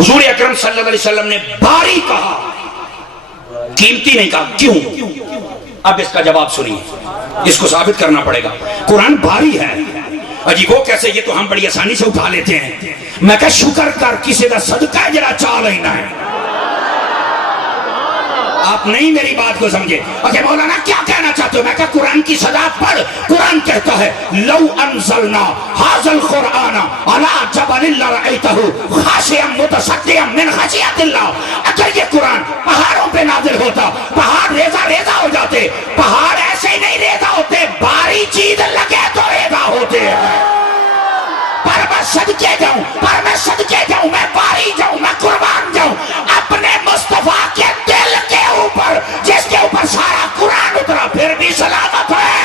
हुजूर अकरम सल्लल्लाहु अलैहि वसल्लम ने बारी कहा, कीमती नहीं कहा। क्यों? अब इसका जवाब सुनिए, इसको साबित करना पड़ेगा। कुरान भारी है। अजी वो कैसे? ये तो हम बड़ी आसानी से उठा लेते हैं। मैं कह शुक्र कर किसी का सदका जरा चाल लेना है। आप नहीं मेरी बात को समझे। अरे मौलाना क्या कहना चाहते हो? मैं कहा कुरान की सजा पढ़। कुरान कहता है लौ अनज़लना हाज़ल कुरान अला जबलिन लरअयतहु खाशियम मुतसद्दियम मिन खशियतिल्लाह। अगर ये कुरान पहाड़ों पे नाज़िल होता, पहाड़ रेजा रेजा हो जाते। पहाड़ ऐसे ही नहीं रेजा होते, भारी चीज लगे तो रेजा होते हैं। पर मैं सदके जाऊं, पर मैं सदके जाऊं, मैं बारी जाऊं, मैं कुर्बान जाऊं अपने मुस्तफा के दिल के ऊपर, जिसके ऊपर सारा कुरान उतरा, फिर भी सलामत है।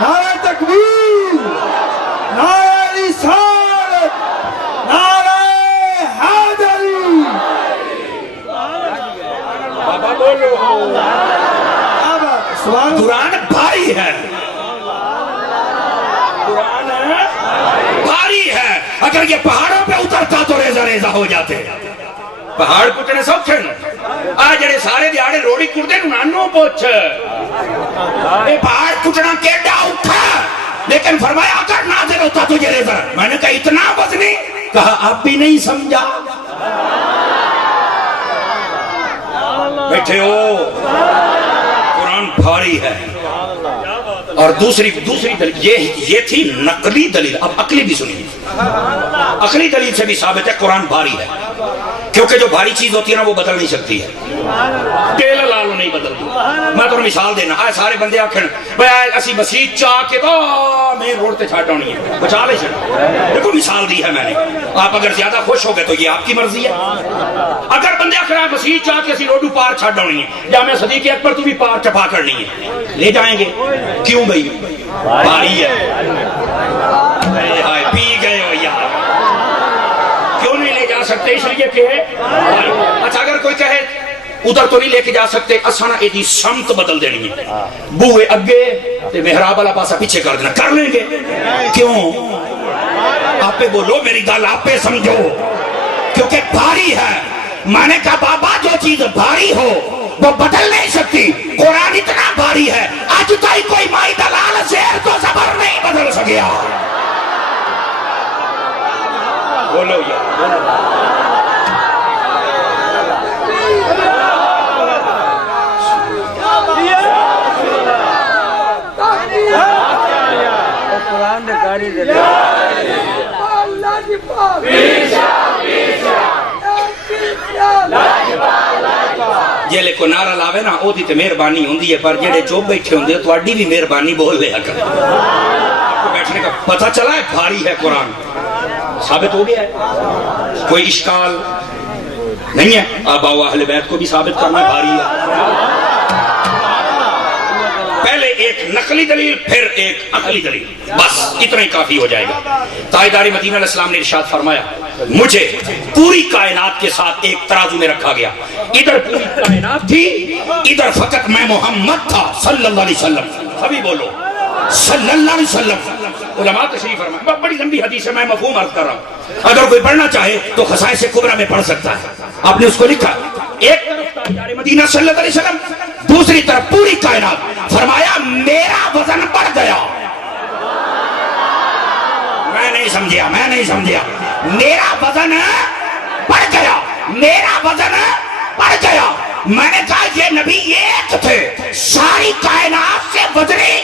नारे तकबीर, नारे रिसालत, नारे हैदरी। बाबा बोलो। कुरान भारी है, कुरान भारी है। अगर ये पहाड़ों पे उतरता तो रेजा रेजा हो जाते। पहाड़ कुटने सौखे आ जड़े सारे दिहाड़े रोड़ी कुटते नानो पोछ। ये पहाड़ कुटना केडा उठा, लेकिन फरमाया अगर नाज़िल होता तो ये रेजा। मैंने कहा इतना वजनी? कहा आप भी नहीं समझा। बैठे हो, कुरान भारी है। और दूसरी दलील ये थी नकली दलील। अब अकली भी सुनिए। अकली दलील से भी साबित है कुरान भारी है, क्योंकि जो भारी चीज होती है ना वो बदल नहीं सकती है। तेल लालो नहीं बदलती। मैं तो मिसाल देना, आए सारे बंदे आखन भाई असी मसीह चाह के तो मेन रोड पे छाट आनी है, बचा ले छड़। देखो मिसाल दी है मैंने। आप अगर ज्यादा खुश हो गए तो ये आपकी मर्जी है। अगर बंदे आखना मसीह चाह के असी रोडू पार छाट आनी है, जामे सदीक अकबर तू भी पार टपा करनी है, ले जाएंगे। क्यों भाई? भारी है। पी गए हो यार, क्यों नहीं ले जा सकते? इसलिए कि अच्छा अगर कोई कहे उधर तो नहीं लेके जा सकते, असाना एदी समत बदल देनी है। बूहे अगे ते मेहराब वाला पासा पीछे कर देना, कर लेंगे। क्यों? आपे बोलो, मेरी गल आपे समझो, क्योंकि भारी है। मैंने कहा बाबा जो चीज भारी हो वो बदल नहीं सकती। कुरान इतना भारी है, आज तक कोई माई दलाल शेर तो जबर नहीं बदल सकिया। बोलो यार, कुरान ने गाड़ी दे जे लेको नारा लावे ना ओदी ते मेहरबानी होंदी है, पर जेड़े चुप बैठे होंदे तुहाडी भी मेहरबानी बोल लिया कर। आपको बैठने का पता चला है भारी है कुरान, साबित हो गया है, कोई इश्काल नहीं है। आबा व अहले बैत को भी साबित करना भारी है। पहले एक नकली दलील, फिर एक अकली दलील, बस इतना ही काफी हो जाएगा। ताजदार मदीना अलैहिस्सलाम ने इरशाद फरमाया, मुझे पूरी कायनात के साथ एक तराजू में रखा गया। इधर पूरी कायनात थी, इधर फकत मैं मोहम्मद था सल्लल्लाहु अलैहि वसल्लम। सभी बोलो सल्लल्लाहु अलैहि वसल्लम। उलमा तशरीफ फरमाए, बड़ी लंबी हदीस है, मैं मफहूम अर्ज कर रहा हूं। अगर कोई पढ़ना चाहे तो खसाइस कुबरा में पढ़ सकता है। आपने उसको लिखा, एक तरफ ताजदार मदीना सल्लल्लाहु अलैहि वसल्लम, दूसरी तरफ पूरी कायनात। फरमाया मेरा वजन बढ़ गया। मैं नहीं समझिया, मैं नहीं समझिया। मेरा वजन बढ़ गया, मेरा वजन बढ़ गया। मैंने कहा ये नबी एक थे, सारी कायनात से वजनी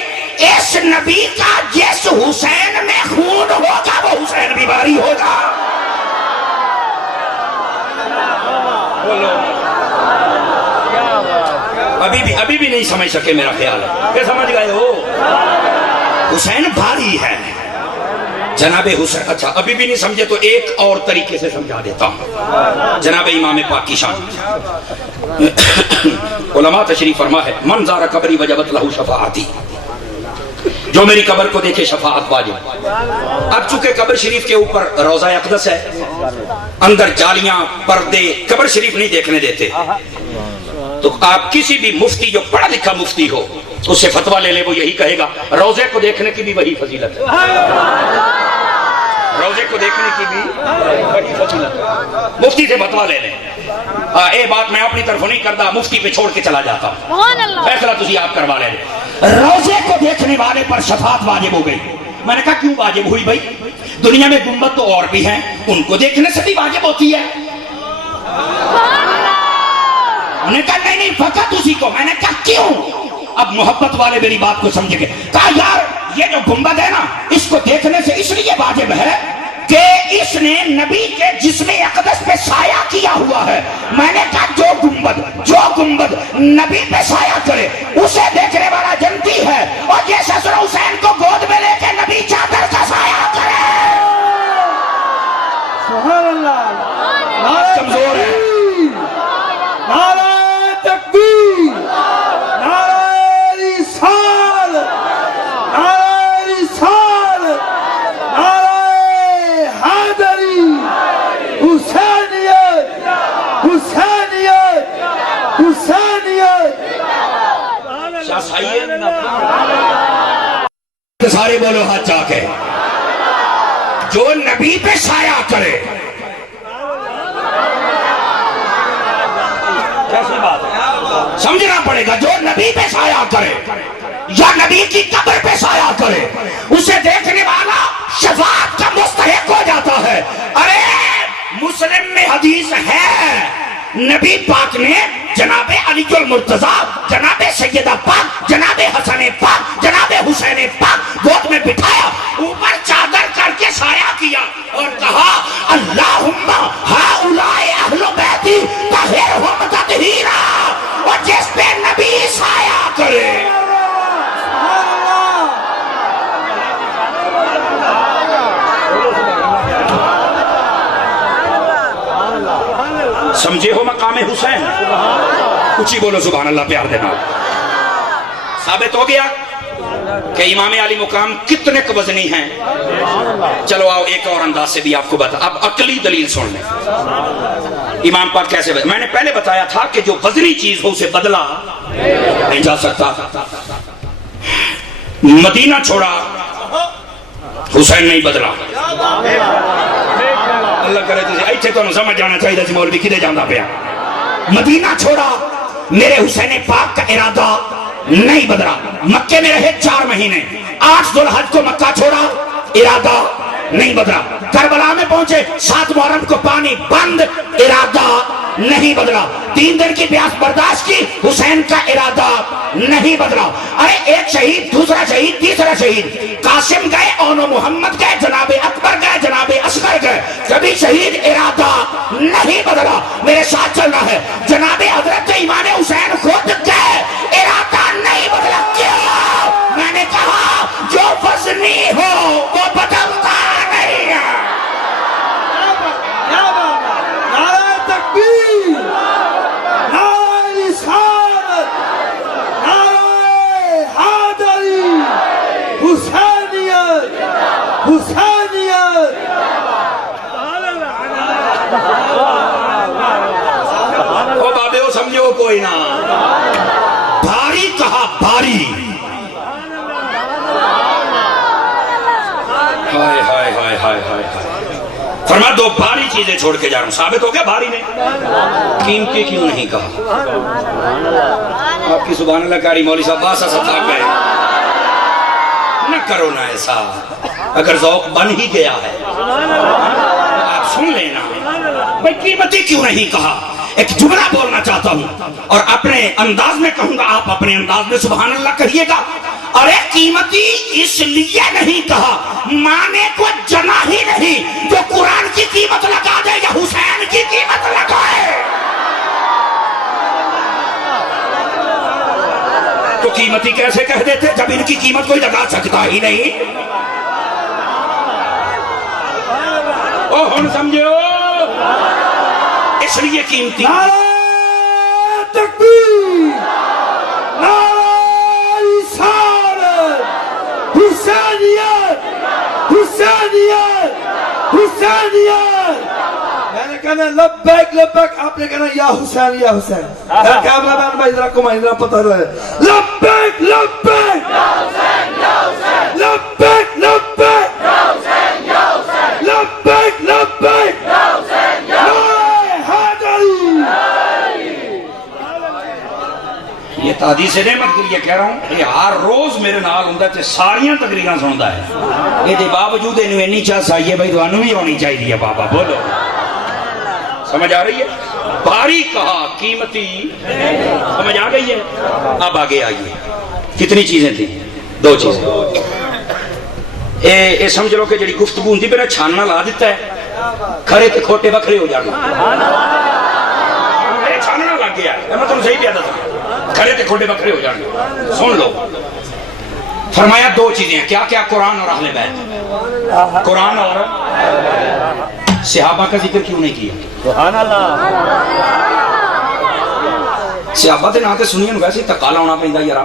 इस नबी का जिस हुसैन में खून होगा वो हुसैन भी भारी होगा। बोलो, अभी भी नहीं समझ सके, मेरा ख्याल है। क्या समझ गए हो? हुसैन भारी है, जनाबे हुसैन। अच्छा अभी भी नहीं समझे तो एक और तरीके से समझा देता हूं। जनाबे इमाम पाक की शान। उलमा तशरीफ फरमा है, मन ज़ारा कब्री वजबत लहू शफाअती, जो मेरी कब्र को देखे शफाअत वाजिब। अब चूंकि कब्र शरीफ के ऊपर रोज़ा अक़दस है, अंदर जालियां पर्दे कब्र शरीफ नहीं देखने देते, तो आप किसी भी मुफ्ती जो पढ़ा लिखा मुफ्ती हो उससे फतवा ले ले, वो यही कहेगा रोजे को देखने की भी वही फजीलत है, रोजे को देखने की भी मुफ्ती से बतवा ले लें। ये बात मैं अपनी तरफ नहीं करता, मुफ्ती पे छोड़ के चला जाता हूँ। फैसला तुझी आप करवा ले। रोजे को देखने वाले पर शफात वाजिब हो गई। मैंने कहा क्यों वाजिब हुई भाई? दुनिया में गुंबद तो और भी हैं, उनको देखने से भी वाजिब होती है। उन्होंने कहा नहीं नहीं फकत उसी को। मैंने कहा क्यों? अब मोहब्बत वाले मेरी बात को समझेंगे। कहा यार ये जो गुंबद है ना, इसको देखने से इसलिए वाजिब है कि इसने नबी के जिस्म अक़दस पे साया किया हुआ है। मैंने कहा जो गुंबद नबी पे साया करे उसे देखने वाला जनती है, और ये ससुर हुसैन को गोद में लेके नबी चादर का साया करे। सुभान अल्लाह। नारे कमजोर है। नारे तकबीर, नारे रिसालत, नारे रिसालत, नारे हैदरी, हुसैनियत, हुसैनियत, हुसैनियत। सारे बोलो हाथ जाके, जो नबी पे साया करे। कैसी बात है? समझना पड़ेगा। जो नबी पे साया करे या नबी की कब्र पे साया करे, उसे देखने वाला शफाअत का मुस्तहिक हो जाता है। अरे मुस्लिम में हदीस है, नबी पाक ने जनाबे अलीजुल मुर्तजा, जनाबे सैयदा पाक, जनाबे हसन पाक, जनाबे हुसैन पाक गोद में बिठाया, ऊपर चादर करके साया किया और कहा अल्लाहुम्मा हाउलाए अहलु बैती तहिरहुम तत्हीरा। और जिस पे नबी साया करे। समझे हो मकामे हुसैन? कुछ ही बोलो सुभान अल्लाह, प्यार देना। साबित हो गया कि इमाम अली मुकाम कितने क वजनी हैं। चलो आओ एक और अंदाज से भी आपको बता। अब अकली दलील सुन लें। इमाम पाक कैसे मैंने पहले बताया था कि जो वजनी चीज हो उसे बदला नहीं जा सकता। मदीना छोड़ा, हुसैन नहीं बदला। अल्लाह करे तुझे तो समझ जाना चाहिए मौलवी किधे जाना पाया। मदीना छोड़ा, मेरे हुसैन पाक का इरादा नहीं बदला। मक्के में रहे 4 महीने, 8 जुल्हज को मक्का छोड़ा, इरादा नहीं बदला। करबला में पहुंचे, 7 मुहर्रम को पानी बंद, इरादा नहीं बदला। 3 दिन की प्यास बर्दाश्त की, हुसैन का इरादा नहीं बदला। अरे एक शहीद, दूसरा शहीद, तीसरा शहीद, कासिम गए, ओनो मोहम्मद गए, जनाबे अकबर गए, जनाबे असगर गए, कभी शहीद इरादा नहीं बदला। मेरे साथ चलना है। जनाबे हजरत इमाम हुसैन खुद गए, इरादा नहीं बदला। क्यों? मैंने कहा जो वजनी हो वो बदलता नहीं है। नारे तकबीर, नारे रिसालत, नारे हैदरी, हुसैनियत, हुसैनियत। ओ बाबे वो समझो कोई ना। भारी कहा भारी। हाय हाय हाय हाय हाय फरमा दो भारी चीजें छोड़ के जा रहा हूं। साबित हो गया भारी ने। कीमती क्यों नहीं कहा? आपकी सुभान अल्लाह कारी मौली साहब बासा सता गए। न करो ना ऐसा, अगर ज़ौक़ बन ही गया है आप सुन लेना। भाई कीमती क्यों नहीं कहा? एक जुमला बोलना चाहता हूं और अपने अंदाज में कहूंगा, आप अपने अंदाज में सुभान अल्लाह कहिएगा। अरे कीमती इसलिए नहीं कहा, माने को जना ही नहीं जो कुरान की कीमत लगा दे या हुसैन की कीमत लगाए। तो कीमती कैसे कह देते जब इनकी कीमत कोई लगा सकता ही नहीं। ओ हम समझे हो, इसलिए कीमती। नारे तकबीर, नारे रिसालत, हुसैनियत, हुसैनियत, हुसैनियत। मैंने कहना लब्बैक लब्बैक, आपने कहना या हुसैन या हुसैन। कैमरा मैन भाई जरा घुमाई, जरा पता रहे। लब्बैक लब्बैक या हुसैन या हुसैन, लब्बैक लब्बैक या हुसैन या हुसैन, लब्बैक लब्बैक। हदीस रहमत के लिए कह रहा हूं, ये हर रोज मेरे नाल हुंदा ते सारियां तकरीरां सुनदा है। ये बावजूद इन्हें इन्नी चाह आई है भाई तुहानू भी होनी चाहिए। बाबा बोलो, समझ आ रही है? भारी कहा, कीमती समझ आ गई है? अब आगे आइए। कितनी चीजें थी? दो चीजें। ये समझ लो कि जी गुफ्तगू होंगी मेरा छानना ला दिता है, खरे ते खोटे बखरे हो जाना। छानना लग गया है, मैं तुम सही पिया दसा, खरे ते खोटे बखरे हो जाने। सुन लो, फरमाया दो चीजें, क्या क्या? कुरान और अहले बैत। कुरान और सहाबा का जिक्र क्यों नहीं किया? सहाबा के नाम तो सुनिए वैसे तकाला होना पैदा यार।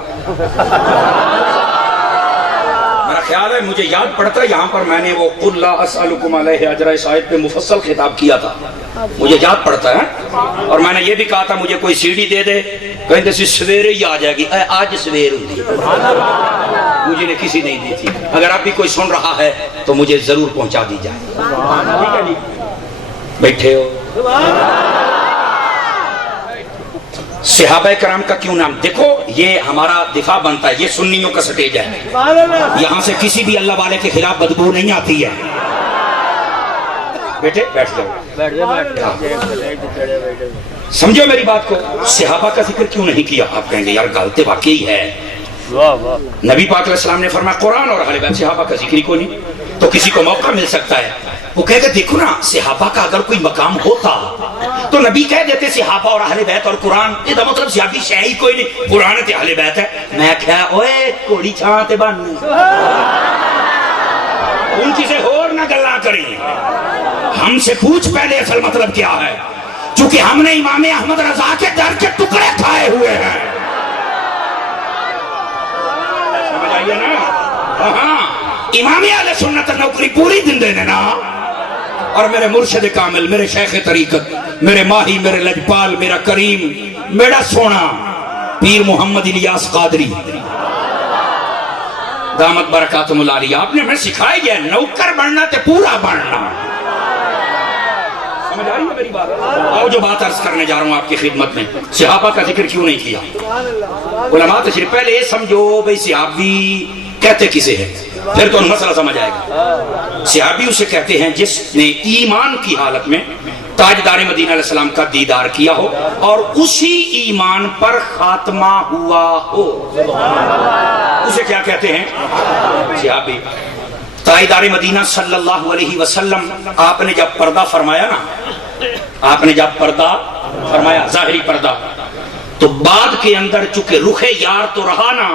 मेरा ख्याल है मुझे याद पड़ता है यहाँ पर मैंने वो कुल्ला असअलुकुम अलैहि अजरा शायद पे मुफस्सल खिताब किया था, मुझे याद पड़ता है। और मैंने ये भी कहा था मुझे कोई सीडी दे दे, कहते सी सवेरे ही आ जाएगी। आज सवेर होती मुझे ने किसी नहीं दी थी। अगर आप भी कोई सुन रहा है तो मुझे जरूर पहुंचा दी जाए। ठीक है जी, बैठे हो। सहाबा कराम का क्यों नाम? देखो ये हमारा दिफा बनता है, ये सुन्नियों का स्टेज है, यहाँ से किसी भी अल्लाह वाले के खिलाफ बदबू नहीं आती है। बेटे बैठ जाओ, समझो मेरी बात को। सहाबा का जिक्र क्यों नहीं किया? आप कहेंगे यार गलत वाकई है। नबी पाक अलैहिस्सलाम ने फरमाया कुरान और अहले बैत, सहाबा का जिक्र को नहीं। तो किसी को मौका मिल सकता है, वो कहेगा देखो ना सहाबा का अगर कोई मकाम होता तो नबी कह देते सहाबा और अहले बैत और कुरान। इसका मतलब सहाबी शै ही कोई नहीं, कुरान ते अहले बैत है। मैं क्या ओए घोड़ी छां ते बन उन किसी होर ना गल्ला करी, हमसे पूछ पहले असल मतलब क्या है, क्योंकि हमने इमाम अहमद रजा के दर के टुकड़े खाए हुए हैं। समझ आइए ना? हाँ, इमाम अहले सुन्नत नौकरी पूरी दिन देने ना। और मेरे मुर्शिद कामिल, मेरे शेख तरीकत, मेरे माही, मेरे लजपाल, मेरा करीम, मेरा सोना पीर मोहम्मद इलियास कादरी दामत बरकातुहुल आलिया, आपने हमें सिखाया गया नौकर बनना ते पूरा बनना। समझ आ रही है मेरी बात? और जो बात अर्ज करने जा रहा हूं आपकी खिदमत में, सहाबा का जिक्र क्यों नहीं किया? उलमा तशरीफ पहले ये समझो भाई सहाबी कहते किसे है, फिर तो मसला समझ आएगा। सहाबी उसे कहते हैं जिसने ईमान की हालत में ताजदार मदीना अलैहिस्सलाम का दीदार किया हो और उसी ईमान पर खात्मा हुआ हो, उसे क्या कहते हैं? सहाबी। ताजदार मदीना सल्लल्लाहु अलैहि वसल्लम आपने जब पर्दा फरमाया ना, आपने जब पर्दा फरमाया जाहिरी पर्दा, तो बाद के अंदर चूंकि रुखे यार तो रहा ना,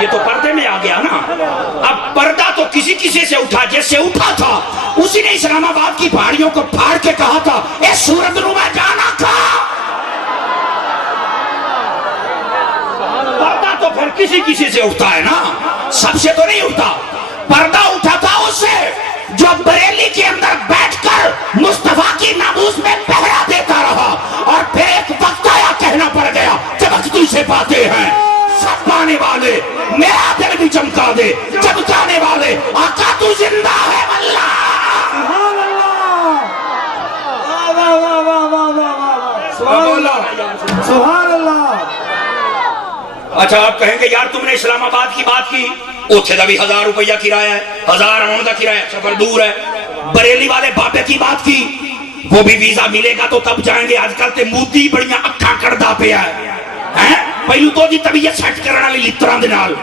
ये तो पर्दे में आ गया ना। अब पर्दा तो किसी किसी से उठा, जैसे उठा था उसी ने इस्लामाबाद की पहाड़ियों को फाड़ के कहा था ए सूरत नुमा जाना था। पर्दा तो फिर किसी किसी से उठता है ना, सबसे तो नहीं उठता। पर्दा उठा था उससे जो बरेली के अंदर बैठकर मुस्तफा की नामूस में पहरा देता रहा, और फिर एक वक्त आया कहना पड़ गया चमकती से बातें हैं सब पाने वाले, मेरा दिल भी चमका दे चमकाने वाले, आका तू जिंदा है अल्लाह। सुभान अल्लाह। अच्छा आप कहेंगे यार तुमने इस्लामाबाद की बात की, उसे का भी 1000 रुपया किराया है, 1000 आने का किराया, सफर दूर है। बरेली वाले बाबे की बात की, वो भी वीजा मिलेगा तो तब जाएंगे। आजकल ते मोदी बड़िया अखा करदा पे है, पहलू तो जी तबीयत सेट करने वाली लित्तरां दे नाल।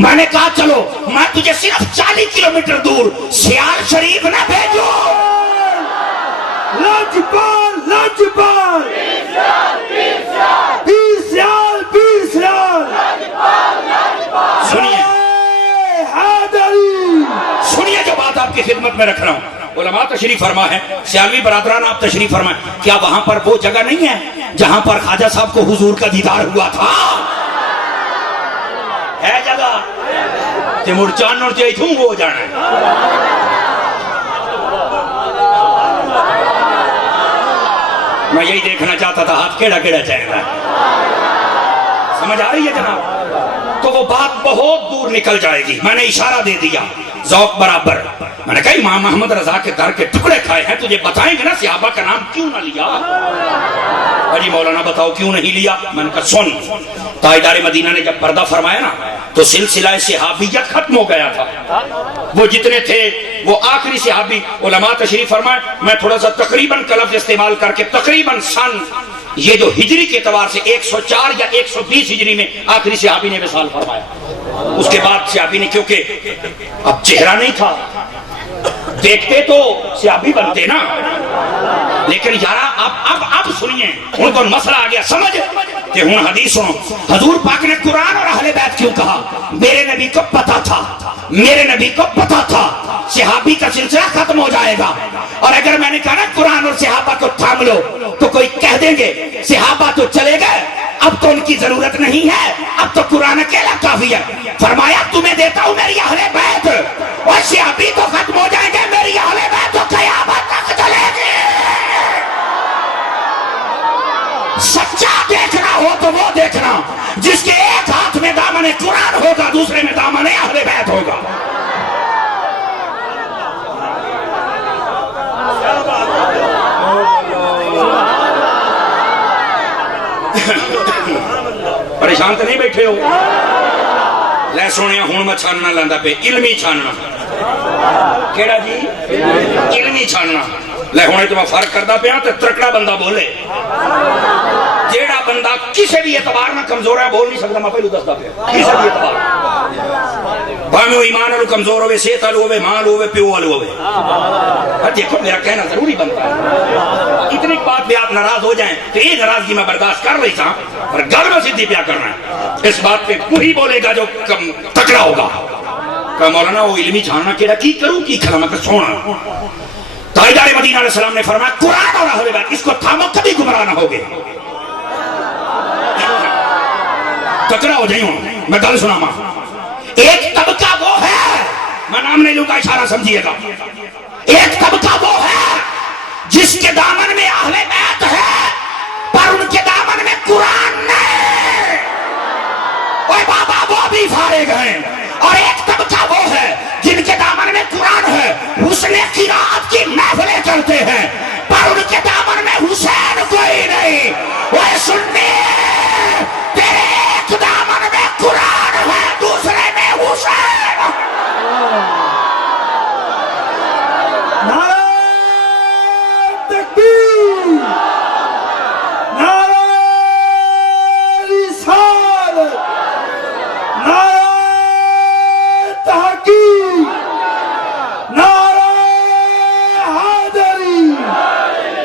मैंने कहा चलो मैं तुझे सिर्फ 40 किलोमीटर दूर सियाल शरीफ ना भेजो। लजपाल लजपाल सुनिए सुनिए जो बात आपकी खिदमत में रख रहा हूं। उलमा तशरीफ फरमा है, सियालवी बरादरान आप तशरीफ फरमाए, क्या वहां पर वो जगह नहीं है जहां पर ख्वाजा साहब को हुजूर का दीदार हुआ था? है जगह ते मुरचान और जैथू हो जाना है। मैं यही देखना चाहता था हाथ केड़ा केड़ा चाहेगा। समझ आ रही है जनाब? तो वो बात बहुत दूर निकल जाएगी। मैंने इशारा दे दिया, ज़ौक़ बराबर। मैंने कहा इमाम मोहम्मद रजा के दर के टुकड़े खाए हैं, तुझे बताएंगे ना सहाबा का नाम क्यों ना लिया। अजी मौलाना बताओ क्यों नहीं लिया। मैंने कहा सुन, ताजदार मदीना ने जब पर्दा फरमाया ना तो सिलसिला सहाबियत खत्म हो गया था। वो जितने थे वो आखिरी सहाबी उलमा तशरीफ फरमाए। मैं थोड़ा सा तकरीबन का लफ्ज़ इस्तेमाल करके तकरीबन सन ये जो हिजरी के एतबार से 104 या 120 हिजरी में आखिरी सहाबी ने विसाल फरमाया। उसके बाद सहाबी ने, क्योंकि अब चेहरा नहीं था, देखते तो सहाबी बनते ना, लेकिन यारा अब सुनिए, उनको मसला आ गया समझ कि हुन हदीस सुनो। हजूर पाक ने कुरान और अहले बैत क्यों कहा? मेरे नबी को पता था, मेरे नबी को पता था सहाबी का सिलसिला खत्म हो जाएगा। और अगर मैंने कहा ना कुरान और सहाबा को थाम लो तो कोई कह देंगे सहाबा तो चले गए, अब तो उनकी जरूरत नहीं है, अब तो कुरान अकेला काफी है। फरमाया तुम्हें देता हूं मेरी अहले बैत, और सहाबी तो खत्म हो जाएंगे, मेरी अहले बैत तो क़यामत तक चलेगी। सच्चा देखना हो तो वो देखना जिसके एक हाथ में दामन कुरान होगा, दूसरे में दामन अहले बैत होगा। परेशान तो नहीं बैठे हो? ले सुनिया हुण मैं छानना लांदा पे, इल्मी छानना। केड़ा जी? इल्मी छानना। ले हुणे तो मैं फर्क करदा पिया ते त्रकड़ा बंदा बोले, जेड़ा बंदा किसी भी एतबार में कमजोर है बोल नहीं सकता। मैं पहले दसदा पिया किसी भी एतबार, भावे ईमान वालों कमजोर होवे, सेहत वालों होवे, माल होवे, प्यो वालों होवे। देखो मेरा कहना जरूरी बनता है। इतनी बात भी आप नाराज हो जाएं तो ये नाराजगी मैं बर्दाश्त कर लेता, पर गल में सिद्धि प्या करना है। इस बात पे वही बोलेगा जो तकड़ा होगा। कहा मौलाना वो इल्मी छानना केड़ा की करूं की खला? मैं सोना ताजदार मदीना अलैहि सलाम ने फरमाया कुरान और अहले बैत इसको थामो, कभी गुमराह ना होगे। तकड़ा हो जाइयो। मैं गल सुनामा, एक तबका वो है, मैं नाम नहीं लूंगा, इशारा समझिएगा। एक तबका वो है जिसके दामन में अहले बैत है पर उनके दामन में कुरान नहीं। ओए बाबा वो भी फारिग हैं। और एक तबका वो है जिनके दामन में कुरान है, हुस्न क़िराअत की महफिलें करते हैं पर उनके दामन में हुसैन कोई नहीं। ओए सुन्नी, तेरे एक दामन में कुरान है, दूसरे में हुसैन। नारे तकबीर, नारे रिसालत, नारे तहकीक, नारे हैदरी,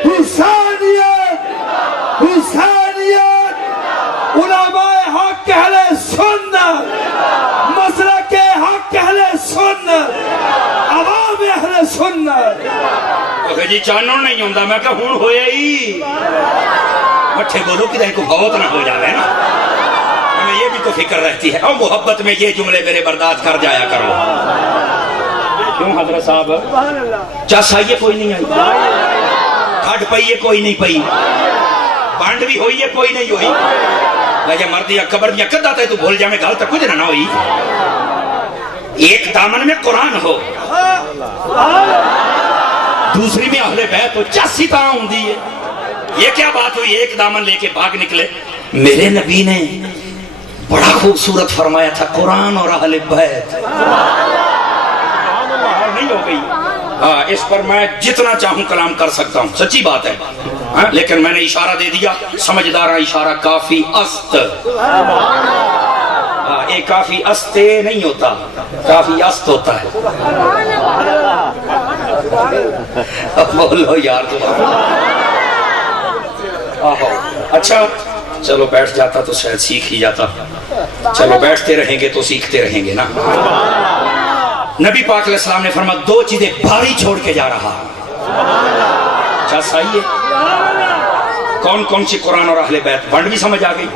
हुसैनियत, हुसैनियत, उलमाए हक अहले सुन्नत, मसलके हक अहले सुन्नत, अवाम अहले सुन्नत। जी चानन नहीं होता। मैं क्या हूं होया ही मठे बोलो कि को बहुत ना हो जाए ना, हमें ये भी तो फिक्र रहती है। और मोहब्बत में ये जुमले मेरे बर्दाश्त कर जाया करो। क्यों हजरत साहब? चस आइए कोई नहीं आई, खट पई कोई नहीं पई, बांड भी हुई है कोई नहीं हुई। वजह मर्दी कबर दिया कदा तू भूल जाए, गल तो कुछ ना हुई। एक दामन में कुरान हो, दूसरी में अहले बैत हो, चासी ता होंदी है। ये क्या बात हुई? एक दामन लेके भाग निकले। मेरे नबी ने बड़ा खूबसूरत फरमाया था कुरान और अहले बैत। नहीं हो गई। हाँ, इस पर मैं जितना चाहूं कलाम कर सकता हूं, सच्ची बात है। हाँ, लेकिन मैंने इशारा दे दिया, समझदार इशारा काफी अस्त। एक काफी अस्ते नहीं होता, काफी अस्त होता है। अब बोलो यार आहो। अच्छा चलो बैठ जाता तो शायद सीख ही जाता। चलो बैठते रहेंगे तो सीखते रहेंगे ना। नबी पाक अलैहिस्सलाम ने फरमाया दो चीजें भारी छोड़ के जा रहा। अच्छा सही है। कौन कौन सी? कुरान और अहले बैत। वंड भी समझ आ गई,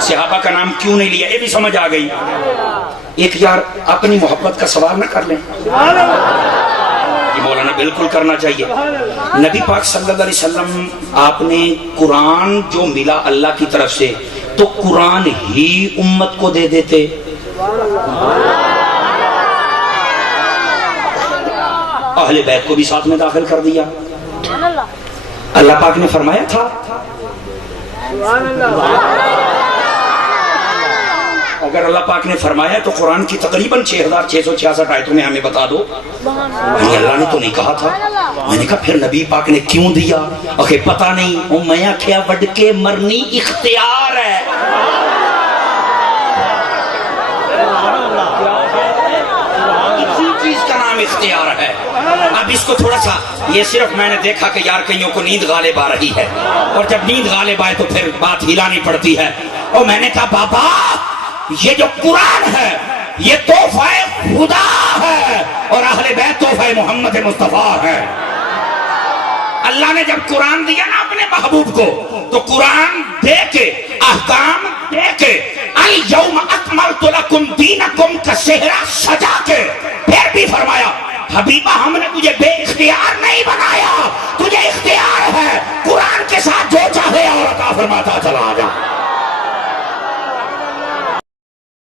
सहाबा का नाम क्यों नहीं लिया ये भी समझ आ गई। एक यार अपनी मोहब्बत का सवाल ना कर लें, ये मौलाना बिल्कुल करना चाहिए। नबी पाक सल्लल्लाहु अलैहि वसल्लम आपने कुरान जो मिला अल्लाह की तरफ से, तो कुरान ही उम्मत को दे देते अहले बैत को भी साथ में दाखिल कर दिया। अल्लाह पाक ने फरमाया था, अगर अल्लाह पाक ने फरमाया तो कुरान की तकरीबन 6666 आयतों में हमें बता दो। अल्लाह ने तो नहीं कहा था। मैंने कहा फिर नबी पाक ने क्यों दिया? अखे पता नहीं, ओ मैं आख्या वड के मरनी इख्तियार है। इसी चीज का नाम इख्तियार है। अब इसको थोड़ा सा, ये सिर्फ मैंने देखा कि यार कईयों को नींद गालिब आ रही है, और जब नींद गालिब आए तो फिर बात हिलानी पड़ती है। और मैंने कहा बाबा, ये जो कुरान है ये तोहफा खुदा है, और अहले बैत तोहफा मोहम्मद मुस्तफा है। अल्लाह ने जब कुरान दिया ना अपने महबूब को, तो कुरान दे के, अहकाम दे के, अल यौम अकमलतु लकुम दीनकुम का सेहरा सजा के, फिर भी फरमाया हबीबा हमने तुझे बेइख्तियार नहीं बनाया, तुझे इख्तियार है, कुरान के साथ जो चाहे और अता फरमा